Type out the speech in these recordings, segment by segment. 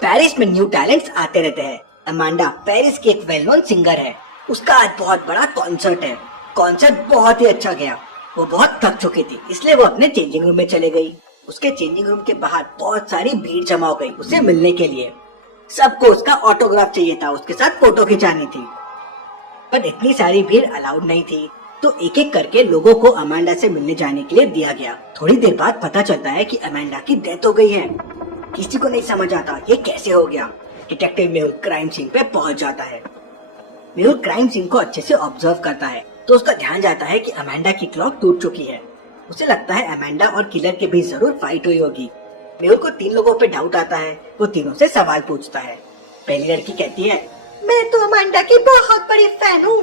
Paris में new talents आते रहते हैं। अमांडा पेरिस की एक वेल नोन सिंगर है। उसका आज बहुत बड़ा कॉन्सर्ट है। कॉन्सर्ट बहुत ही अच्छा गया। वो बहुत थक चुकी थी, इसलिए वो अपने चेंजिंग रूम में चले गई। उसके चेंजिंग रूम के बाहर बहुत सारी भीड़ जमा हो गई उसे मिलने के लिए। सबको उसका ऑटोग्राफ चाहिए था, उसके साथ फोटो खिंचानी थी। पर इतनी सारी भीड़ अलाउड नहीं थी, तो एक एक करके लोगों को अमांडा से मिलने जाने के लिए दिया गया। थोड़ी देर बाद पता चलता है कि अमांडा की डेथ हो गई है। किसी को नहीं समझ आता ये कैसे हो गया। डिटेक्टिव मेहुल क्राइम सीन पे पहुंच जाता है। मेहुल क्राइम सीन को अच्छे से ऑब्जर्व करता है तो उसका ध्यान जाता है कि अमांडा की क्लॉक टूट चुकी है। उसे लगता है अमांडा और किलर के बीच जरूर फाइट हुई होगी। मेहुल को 3 लोगों पे डाउट आता है। वो तीनों से सवाल पूछता है। पहली लड़की कहती है, मैं तो अमांडा की बहुत बड़ी फैन हूँ।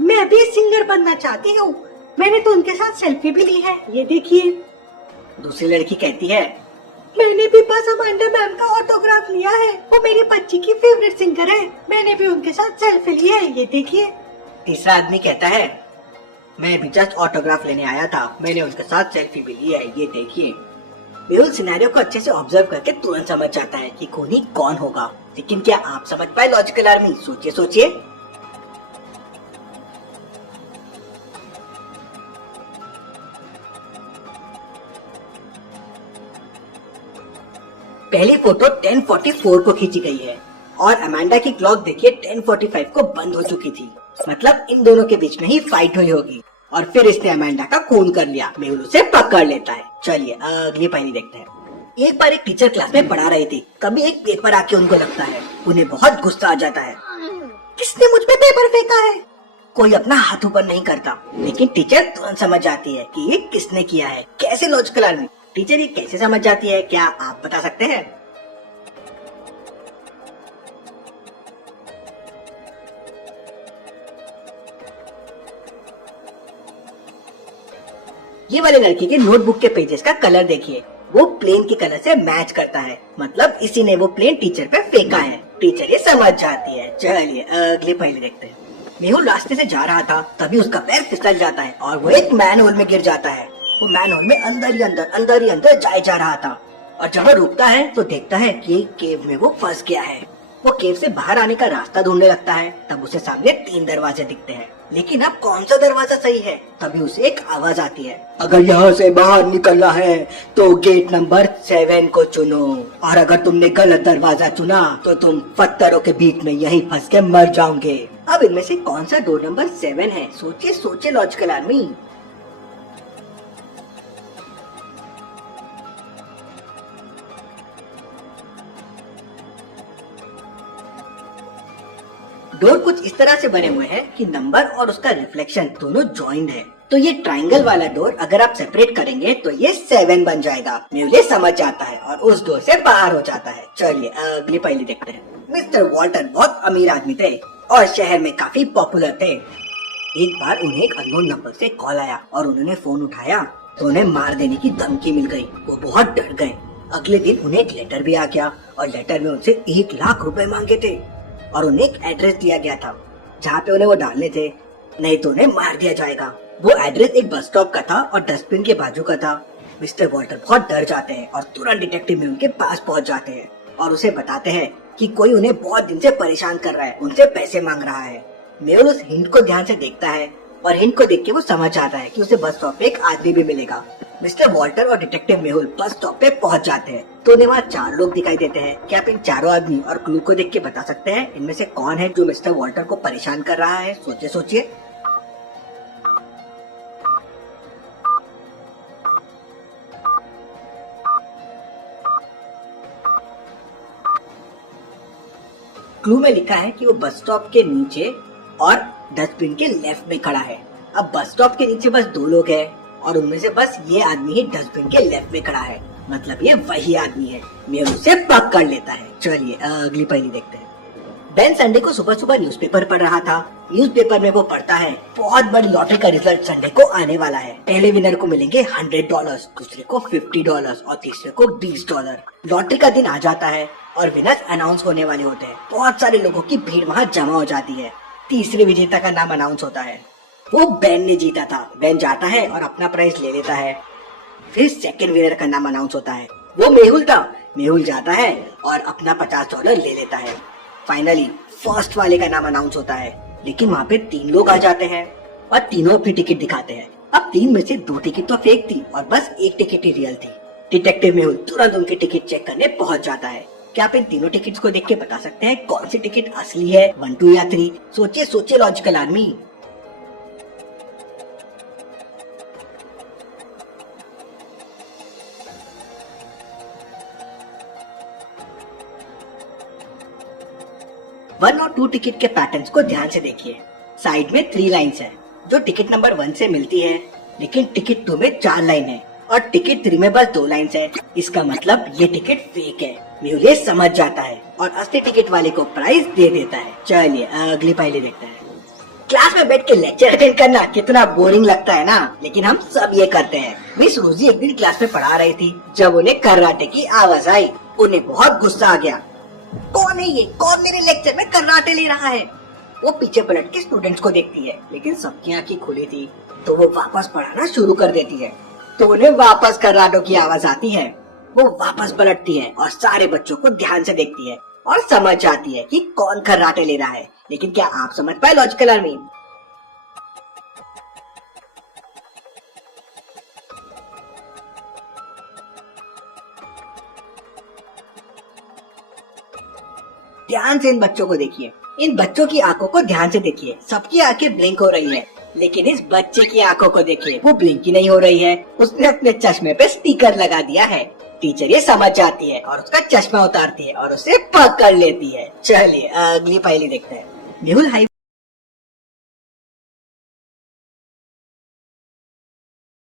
मैं भी सिंगर बनना चाहती हूँ। मैंने तो उनके साथ सेल्फी भी ली है, ये देखिए। दूसरी लड़की कहती है, मैंने भी बस अमांडा मैम का ऑटोग्राफ लिया है। वो मेरी बच्ची की फेवरेट सिंगर है। मैंने भी उनके साथ सेल्फी ली है, ये देखिए। तीसरा आदमी कहता है, मैं भी जस्ट ऑटोग्राफ लेने आया था। मैंने उनके साथ सेल्फी भी ली है, ये देखिए। मेहुल सिनेरियो को अच्छे से ऑब्जर्व करके तुरंत समझ जाता है कि खूनी कौन होगा। लेकिन क्या आप समझ पाए लॉजिकल आर्मी? सोचिए सोचिए। पहली फोटो 10:44 को खींची गई है और अमांडा की क्लॉक देखिए 10:45 को बंद हो चुकी थी। मतलब इन दोनों के बीच में ही फाइट हुई होगी और फिर इसने अमांडा का खून कर लिया। मेहुल उसे पकड़ लेता है। चलिए अगली पहेली देखते हैं। एक बार एक टीचर क्लास में पढ़ा रही थी। कभी एक पेपर आके उनको लगता है। उन्हें बहुत गुस्सा आ जाता है। किसने मुझ पे पेपर फेंका है? कोई अपना हाथ ऊपर नहीं करता, लेकिन टीचर तुरंत समझ जाती है कि ये किसने किया है। कैसे लॉजिकल आर्मी? टीचर ये कैसे समझ जाती है, क्या आप बता सकते हैं? ये वाले लड़की के नोटबुक के पेजेस का कलर देखिए, वो प्लेन के कलर से मैच करता है। मतलब इसी ने वो प्लेन टीचर पे फेंका है। टीचर ये समझ जाती है। चलिए अगली पहेली देखते हैं। मेहुल रास्ते से जा रहा था, तभी उसका पैर फिसल जाता है और वो एक मैन होल में गिर जाता है। वो मैन होल में अंदर ही अंदर जाए जा रहा था और जब वो रुकता है तो देखता है कि केव में वो फंस गया है। वो केव से बाहर आने का रास्ता ढूंढने लगता है। तब उसे सामने 3 दरवाजे दिखते हैं, लेकिन अब कौन सा दरवाजा सही है? तभी उसे एक आवाज आती है, अगर यहाँ से बाहर निकलना है तो गेट नंबर 7 को चुनो, और अगर तुमने गलत दरवाजा चुना तो तुम पत्थरों के बीच में यहीं फंस के मर जाओगे। अब इनमें से कौन सा डोर नंबर 7 है? सोचिए सोचिए लॉजिकल आर्मी। डोर कुछ इस तरह से बने हुए हैं कि नंबर और उसका रिफ्लेक्शन दोनों जॉइंड है। तो ये ट्रायंगल वाला डोर अगर आप सेपरेट करेंगे तो ये 7 बन जाएगा। मेहुल समझ जाता है और उस डोर से बाहर हो जाता है। चलिए अगली पहेली देखते हैं। मिस्टर वॉल्टर बहुत अमीर आदमी थे और शहर में काफी पॉपुलर थे। एक बार उन्हें एक अननोन नंबर से कॉल आया और उन्होंने फोन उठाया तो उन्हें मार देने की धमकी मिल गई। वो बहुत डर गए। अगले दिन उन्हें एक लेटर भी आ गया और लेटर में उनसे 1 लाख रुपए मांगे थे और उन्हें एक एड्रेस दिया गया था जहाँ पे उन्हें वो डालने थे, नहीं तो उन्हें मार दिया जाएगा। वो एड्रेस एक बस स्टॉप का था और डस्टबिन के बाजू का था। मिस्टर वॉल्टर बहुत डर जाते हैं और तुरंत डिटेक्टिव में उनके पास पहुंच जाते हैं और उसे बताते हैं कि कोई उन्हें बहुत दिन से परेशान कर रहा है, उनसे पैसे मांग रहा है। मेहुल उस हिंट को ध्यान से देखता है और हिंट को देख के वो समझ जाता है कि उसे बस स्टॉप पे एक आदमी भी मिलेगा। मिस्टर वॉल्टर और डिटेक्टिव मेहुल बस स्टॉप पे पहुंच जाते हैं तो उन्हें वहाँ 4 लोग दिखाई देते हैं। क्या आप इन चारों आदमी और क्लू को देख के बता सकते हैं इनमें से कौन है जो मिस्टर वॉल्टर को परेशान कर रहा है? सोचिए सोचिए। क्लू में लिखा है कि वो बस स्टॉप के नीचे और डस्टबिन के लेफ्ट में खड़ा है। अब बस स्टॉप के नीचे बस 2 लोग हैं और उनमें से बस ये आदमी ही डस्टबिन के लेफ्ट में खड़ा है। मतलब ये वही आदमी है। मेहुल उसे पकड़ लेता है। चलिए अगली पहेली देखते हैं। बेन संडे को सुबह सुबह न्यूज़पेपर पढ़ रहा था। न्यूज़पेपर में वो पढ़ता है बहुत बड़ी लॉटरी का रिजल्ट संडे को आने वाला है। पहले विनर को मिलेंगे $100, दूसरे को $50 और तीसरे को $20। लॉटरी का दिन आ जाता है और विनर अनाउंस होने वाले होते हैं। बहुत सारे लोगों की भीड़ वहाँ जमा हो जाती है। तीसरे विजेता का नाम अनाउंस होता है। वो बेन ने जीता था। बेन जाता है और अपना प्राइज ले लेता है। फिर सेकंड विनर का नाम अनाउंस होता है। वो मेहुल था। मेहुल जाता है और अपना $50 ले लेता है। फाइनली फर्स्ट वाले का नाम अनाउंस होता है, लेकिन वहाँ पे 3 लोग आ जाते हैं और तीनों अपनी टिकट दिखाते हैं। अब 3 में से 2 टिकट तो फेक थी और बस 1 टिकट ही रियल थी। डिटेक्टिव मेहुल तुरंत उनकी टिकट चेक करने पहुंच जाता है। क्या आप इन तीनों टिकट्स को देख के बता सकते हैं कौन सी टिकट असली है, 1, 2 या 3? सोचिए सोचिए लॉजिकल आदमी। वन और 2 टिकट के पैटर्न्स को ध्यान से देखिए। साइड में 3 लाइन्स है जो टिकट नंबर 1 से मिलती है, लेकिन टिकट 2 में 4 लाइन है और टिकट 3 में बस 2 लाइन्स है। इसका मतलब ये टिकट फेक है। मेहुल ये समझ जाता है और असली टिकट वाले को प्राइस दे देता है। चलिए अगली पहली देखते हैं। क्लास में बैठ के लेक्चर अटेंड करना कितना बोरिंग लगता है ना, लेकिन हम सब ये करते हैं। मिस रोजी एक दिन क्लास में पढ़ा रही थी, जब उन्हें कराटे की आवाज आई, उन्हें बहुत गुस्सा आ गया। कौन है ये? कौन मेरे लेक्चर में कराटे ले रहा है? वो पीछे पलट के स्टूडेंट्स को देखती है, लेकिन सबकी आंखें खुली थी, तो वो वापस पढ़ाना शुरू कर देती है। तो उन्हें वापस कराटे की आवाज आती है। वो वापस पलटती है और सारे बच्चों को ध्यान से देखती है और समझ जाती है कि कौन कराटे ले रहा है। लेकिन क्या आप समझ पाए लॉजिकल आर्मी? ध्यान से इन बच्चों को देखिए। इन बच्चों की आंखों को ध्यान से देखिए। सबकी आंखें ब्लिंक हो रही है, लेकिन इस बच्चे की आंखों को देखिए, वो ब्लिंक ही नहीं हो रही है। उसने अपने चश्मे पे स्टिकर लगा दिया है। टीचर ये समझ जाती है और उसका चश्मा उतारती है और उसे पकड़ लेती है। चलिए अगली पहेली देखते हैं। मेहुल हाई